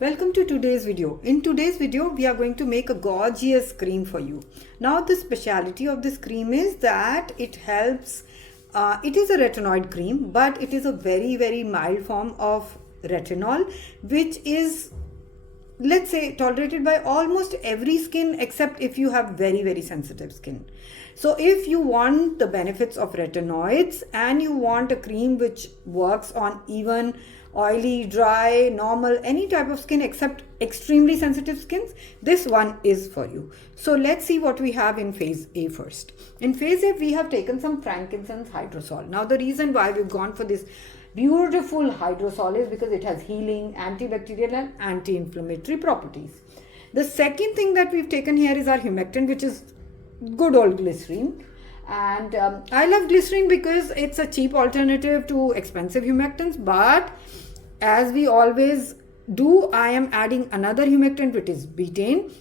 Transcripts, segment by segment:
Welcome to today's video. In today's video, we are going to make a gorgeous cream for you. Now, the speciality of this cream is that it helps, it is a retinoid cream, but it is a very mild form of retinol, which is, let's say, tolerated by almost every skin except if you have very sensitive skin. So if you want the benefits of retinoids and you want a cream which works on even oily, dry, normal, any type of skin except extremely sensitive skins, this one is for you. So let's see what we have in phase A first. In phase A, we have taken some frankincense hydrosol. Now the reason why we've gone for this beautiful hydrosol is because it has healing, antibacterial and anti-inflammatory properties. The second thing that we've taken here is our humectant, which is good old glycerin. And I love glycerin because it's a cheap alternative to expensive humectants, but as we always do, I am adding another humectant, which is betaine.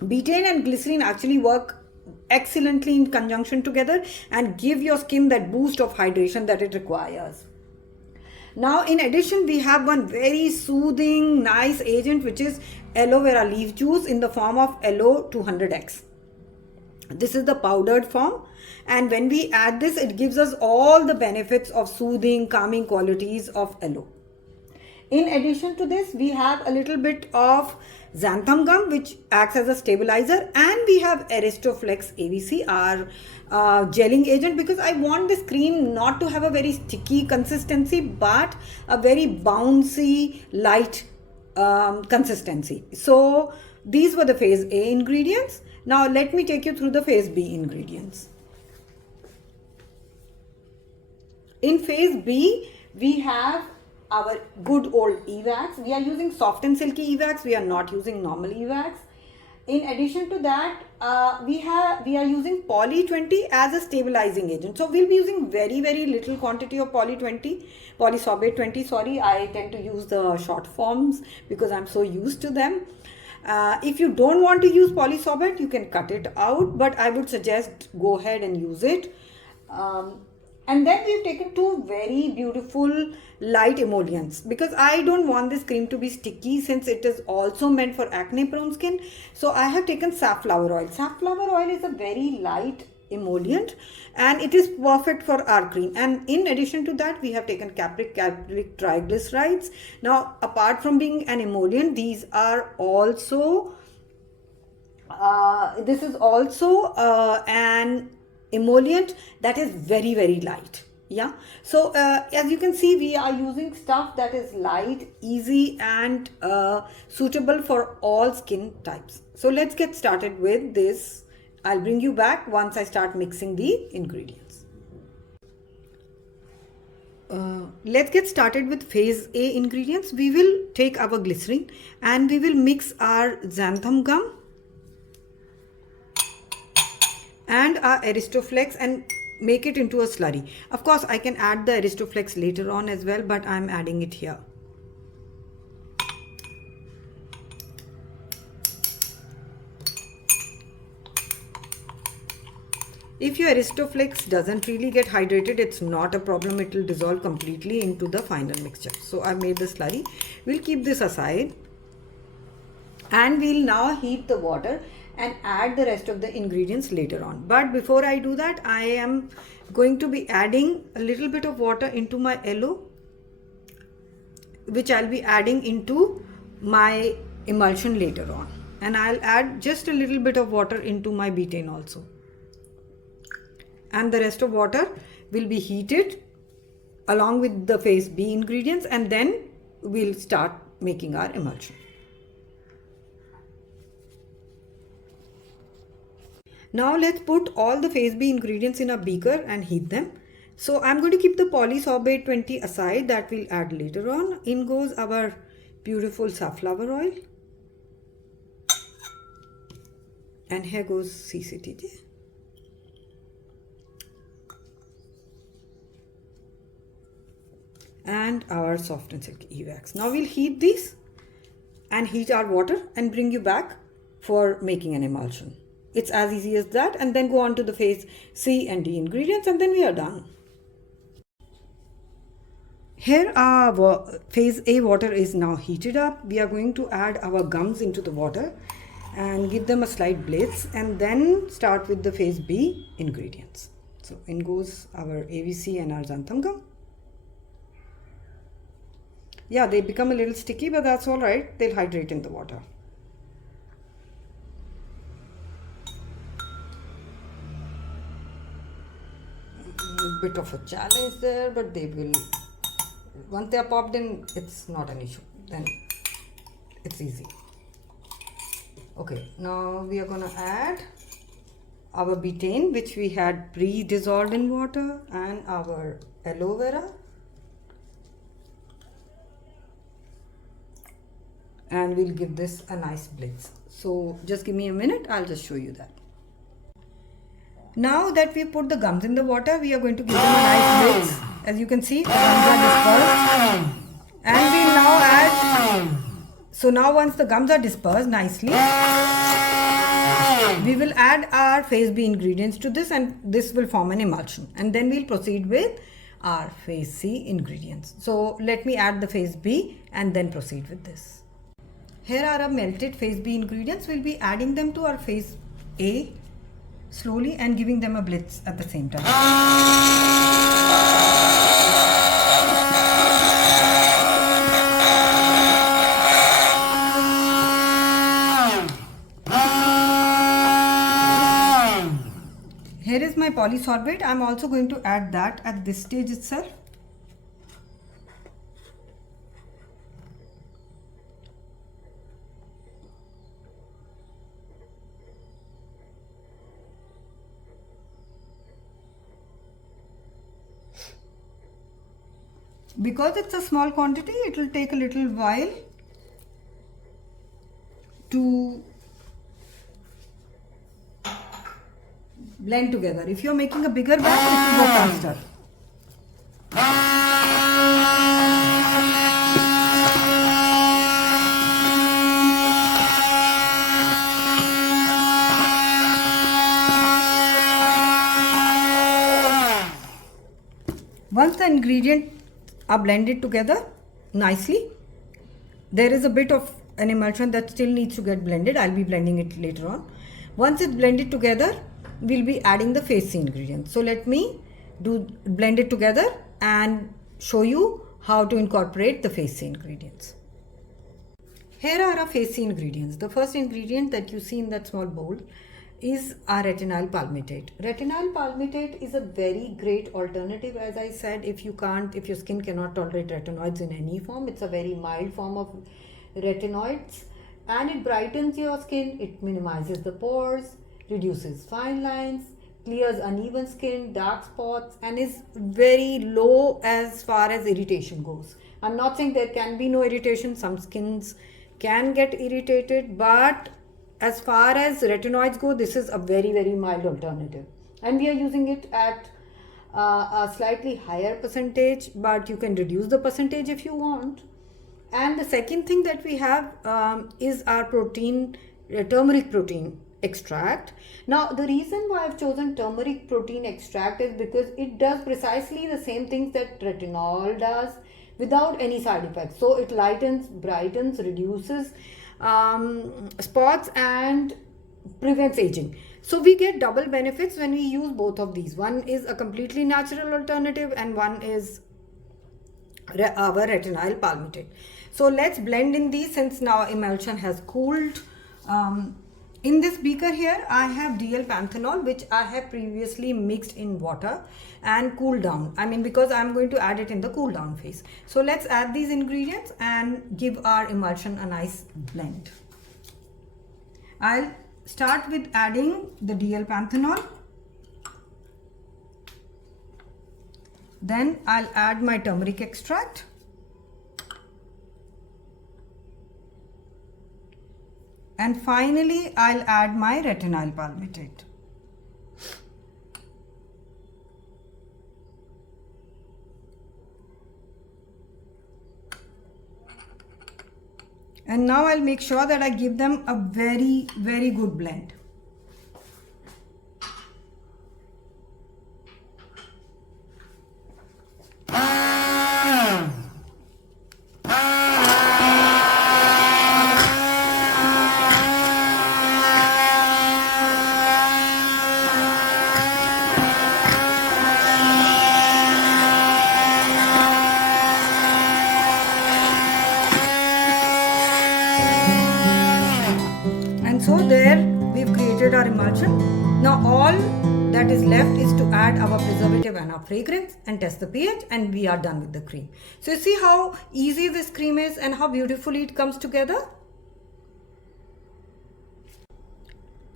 Betaine and glycerin actually work excellently in conjunction together and give your skin that boost of hydration that it requires. Now, in addition, we have one very soothing, nice agent, which is aloe vera leaf juice in the form of aloe 200x. This is the powdered form, and when we add this, it gives us all the benefits of soothing, calming qualities of aloe. In addition to this, we have a little bit of xanthan gum, which acts as a stabilizer, and we have Aristoflex AVC, our gelling agent, because I want this cream not to have a very sticky consistency, but a very bouncy, light consistency. So these were the phase A ingredients. Now let me take you through the phase B ingredients. In phase B, we have our good old Evax. We are using soft and silky Evax. We are not using normal Evax. In addition to that, we are using poly 20 as a stabilizing agent. So we'll be using very little quantity of polysorbate 20. Sorry, I tend to use the short forms because I'm so used to them. If you don't want to use polysorbate, you can cut it out, but I would suggest go ahead and use it. And then we've taken two very beautiful light emollients because I don't want this cream to be sticky since it is also meant for acne prone skin. So I have taken safflower oil. Safflower oil is a very light emollient and it is perfect for our cream. And in addition to that, we have taken capric triglycerides. Now, apart from being an emollient, these are also this is also an emollient that is very light. Yeah, so as you can see, we are using stuff that is light, easy and suitable for all skin types. So let's get started with this. I'll bring you back once I start mixing the ingredients. Let's get started with phase A ingredients. We will take our glycerin and we will mix our xanthan gum and our Aristoflex and make it into a slurry. Of course, I can add the Aristoflex later on as well, but I'm adding it here. If your Aristoflex doesn't really get hydrated, it's not a problem. It will dissolve completely into the final mixture. So I've made the slurry. We'll keep this aside and we'll now heat the water and add the rest of the ingredients later on. But before I do that, I am going to be adding a little bit of water into my aloe, which I'll be adding into my emulsion later on. And I'll add just a little bit of water into my betaine also. And the rest of water will be heated along with the phase B ingredients, and then we'll start making our emulsion. Now let's put all the phase B ingredients in a beaker and heat them. So I'm going to keep the polysorbate 20 aside, that we'll add later on. In goes our beautiful safflower oil. And here goes CCTJ. And our soft and silky Evax. Now we'll heat these and heat our water and bring you back for making an emulsion. It's as easy as that. And then go on to the phase C and D ingredients, and then we are done. Here our phase A water is now heated up. We are going to add our gums into the water and give them a slight blitz, and then start with the phase B ingredients. So in goes our AVC and our xanthan gum. Yeah, they become a little sticky, but that's all right. They'll hydrate in the water. A bit of a challenge there, but they will, once they are popped in, it's not an issue. Then it's easy. Okay, now we are gonna add our betaine, which we had pre-dissolved in water, and our aloe vera. And we'll give this a nice blitz. So just give me a minute, I'll just show you that. Now that we put the gums in the water, we are going to give them a nice blitz. As you can see, the gums are dispersed. And we now add, so now once the gums are dispersed nicely, we will add our phase B ingredients to this, and this will form an emulsion. And then we'll proceed with our phase C ingredients. So let me add the phase B and then proceed with this. Here are our melted phase B ingredients. We'll be adding them to our phase A slowly and giving them a blitz at the same time. Here is my polysorbate. I'm also going to add that at this stage itself. Because it's a small quantity, it will take a little while to blend together. If you're making a bigger batch, it will go faster. Once the ingredients are blended together nicely, there is a bit of an emulsion that still needs to get blended. I'll be blending it later on. Once it's blended together, we'll be adding the phase C ingredients. So let me blend it together and show you how to incorporate the phase C ingredients. Here are our phase C ingredients. The first ingredient that you see in that small bowl is our retinyl palmitate. Retinyl palmitate is a very great alternative. As I said, if your skin cannot tolerate retinoids in any form, it's a very mild form of retinoids, and it brightens your skin, it minimizes the pores, reduces fine lines, clears uneven skin, dark spots, and is very low as far as irritation goes. I'm not saying there can be no irritation. Some skins can get irritated, but as far as retinoids go, this is a very, very mild alternative. And we are using it at a slightly higher percentage, but you can reduce the percentage if you want. And the second thing that we have is our turmeric protein extract. Now, the reason why I've chosen turmeric protein extract is because it does precisely the same things that retinol does without any side effects. So it lightens, brightens, reduces spots and prevents aging. So we get double benefits when we use both of these. One is a completely natural alternative and one is our retinyl palmitate. So let's blend in these since now emulsion has cooled. In this beaker here, I have DL panthenol, which I have previously mixed in water and cooled down. I mean, because I'm going to add it in the cool down phase. So let's add these ingredients and give our emulsion a nice blend. I'll start with adding the DL panthenol. Then I'll add my turmeric extract. And finally, I'll add my retinyl palmitate. And now I'll make sure that I give them a very, very good blend. is left is to add our preservative and our fragrance and test the pH, and we are done with the cream. So you see how easy this cream is and how beautifully it comes together.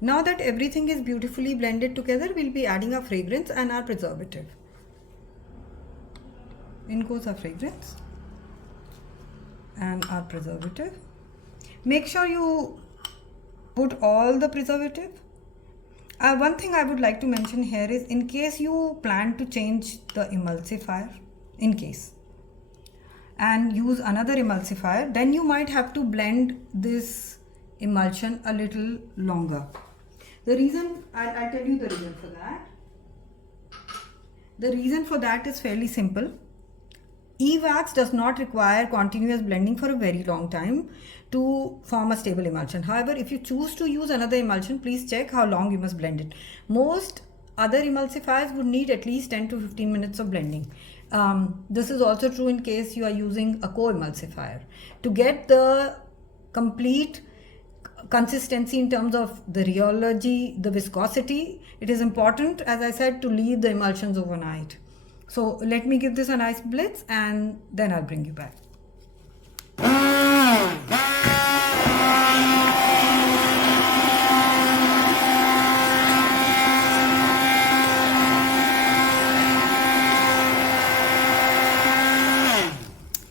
Now that everything is beautifully blended together, we'll be adding our fragrance and our preservative. In goes our fragrance and our preservative. Make sure you put all the preservative. One thing I would like to mention here is, in case you plan to change the emulsifier, in case, and use another emulsifier, then you might have to blend this emulsion a little longer. The reason, I'll tell you the reason for that. The reason for that is fairly simple. E-wax does not require continuous blending for a very long time to form a stable emulsion. However, if you choose to use another emulsion, please check how long you must blend it. Most other emulsifiers would need at least 10 to 15 minutes of blending. This is also true in case you are using a co-emulsifier. To get the complete consistency in terms of the rheology, the viscosity, it is important, as I said, to leave the emulsions overnight. So let me give this a nice blitz and then I'll bring you back.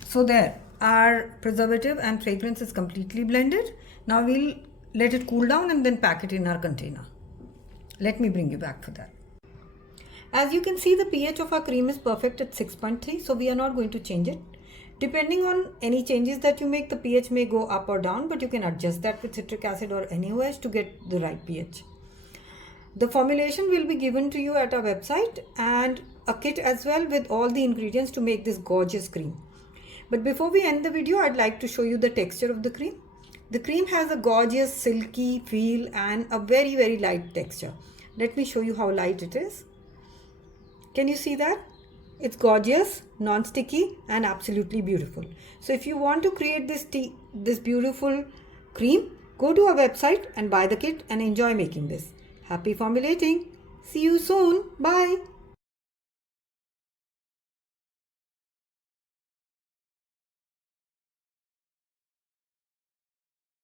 So there, our preservative and fragrance is completely blended. Now we'll let it cool down and then pack it in our container. Let me bring you back for that. As you can see, the pH of our cream is perfect at 6.3, so we are not going to change it. Depending on any changes that you make, the pH may go up or down, but you can adjust that with citric acid or NaOH to get the right pH. The formulation will be given to you at our website, and a kit as well with all the ingredients to make this gorgeous cream. But before we end the video, I'd like to show you the texture of the cream. The cream has a gorgeous silky feel and a very, very light texture. Let me show you how light it is. Can you see that? It's gorgeous, non-sticky and absolutely beautiful. So if you want to create this beautiful cream, go to our website and buy the kit and enjoy making this. Happy formulating. See you soon. Bye.